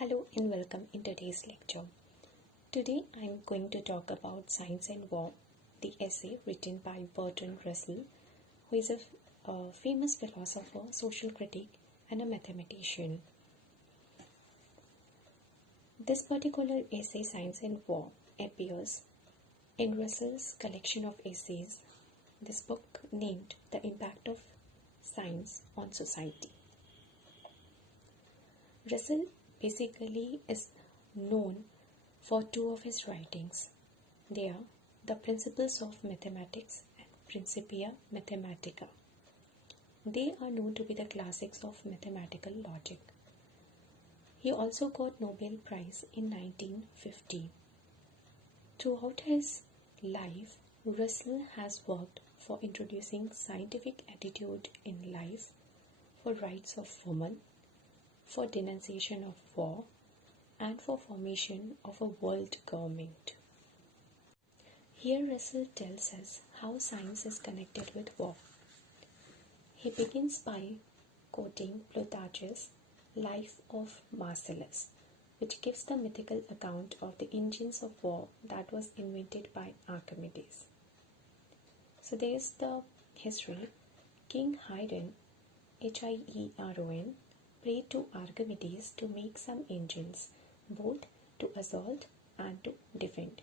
Hello and welcome in today's lecture. Today I am going to talk about Science and War, the essay written by Bertrand Russell, who is a famous philosopher, social critic, and a mathematician. This particular essay, Science and War, appears in Russell's collection of essays, this book named The Impact of Science on Society. Russell basically is known for two of his writings. They are The Principles of Mathematics and Principia Mathematica. They are known to be the classics of mathematical logic. He also got Nobel Prize in 1950. Throughout his life, Russell has worked for introducing scientific attitude in life, for rights of women, for denunciation of war, and for formation of a world government. Here Russell tells us how science is connected with war. He begins by quoting Plutarch's Life of Marcellus, which gives the mythical account of the engines of war that was invented by Archimedes. So there is the history. King Hieron, Hieron, prayed to Archimedes to make some engines, both to assault and to defend.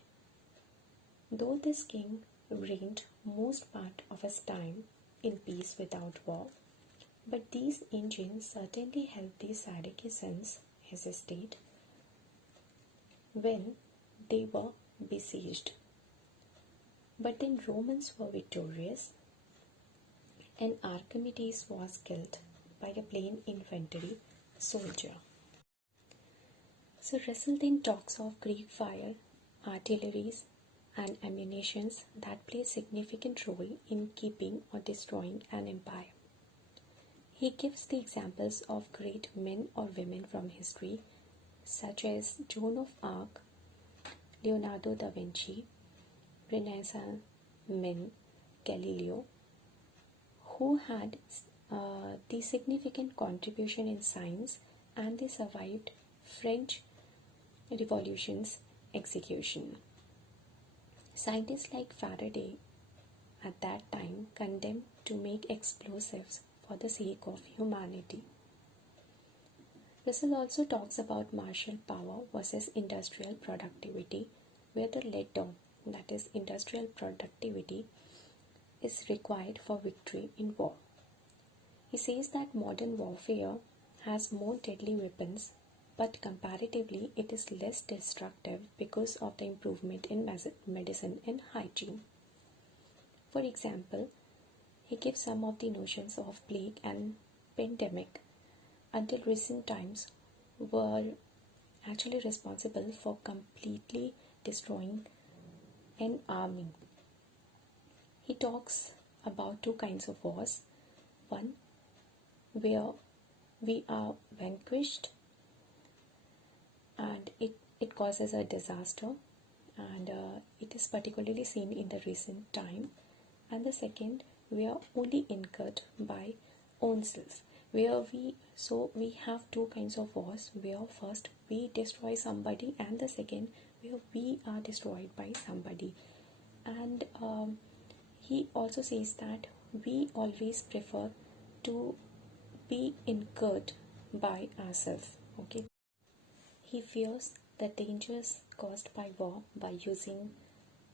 Though this king reigned most part of his time in peace without war, but these engines certainly helped the Saracens, his estate, when they were besieged. But then Romans were victorious, and Archimedes was killed by a plain infantry soldier. So Russell then talks of Greek fire, artilleries, and ammunitions that play a significant role in keeping or destroying an empire. He gives the examples of great men or women from history, such as Joan of Arc, Leonardo da Vinci, Renaissance men Galileo, who had the significant contribution in science, and they survived French Revolution's execution. Scientists like Faraday at that time condemned to make explosives for the sake of humanity. Russell also talks about martial power versus industrial productivity, where the latter, that is industrial productivity, is required for victory in war. He says that modern warfare has more deadly weapons, but comparatively it is less destructive because of the improvement in medicine and hygiene. For example, he gives some of the notions of plague and pandemic until recent times were actually responsible for completely destroying an army. He talks about two kinds of wars. One, where we are vanquished and it causes a disaster, and it is particularly seen in the recent time. And the second, we are only incurred by own self, where we have two kinds of wars, where first we destroy somebody, and the second where we are destroyed by somebody. And he also says that we always prefer to be incurred by ourselves. Okay. He fears the dangers caused by war by using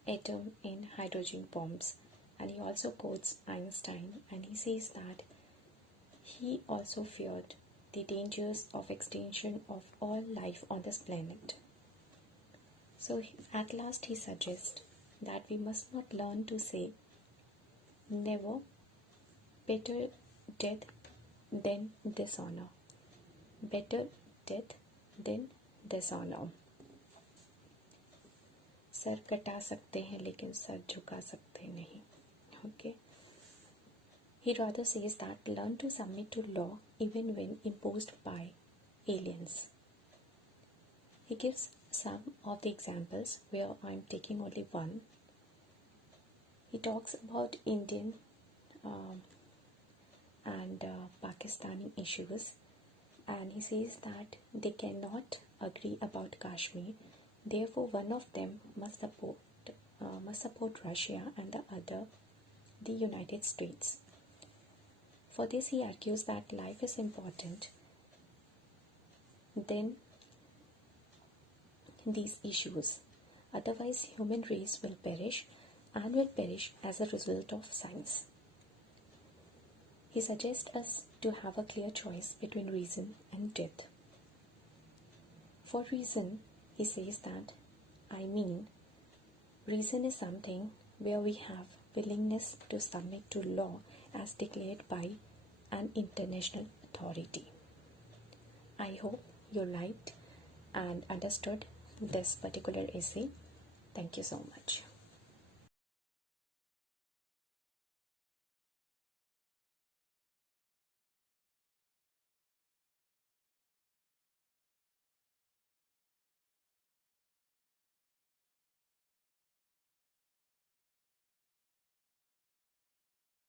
atom and hydrogen bombs. And he also quotes Einstein, and he says that he also feared the dangers of extinction of all life on this planet. So at last he suggests that we must not learn to say never, better death than dishonor, better death than dishonor. Sir कटा सकते हैं लेकिन sir झुका सकते नहीं. Okay. He rather says that learn to submit to law even when imposed by aliens. He gives some of the examples where I am taking only one. He talks about Indian and Pakistani issues, and he says that they cannot agree about Kashmir, therefore one of them must support Russia and the other the United States. For this he argues that life is important than these issues, otherwise human race will perish and will perish as a result of science. He suggests us to have a clear choice between reason and death. For reason, he says that, reason is something where we have willingness to submit to law as declared by an international authority. I hope you liked and understood this particular essay. Thank you so much.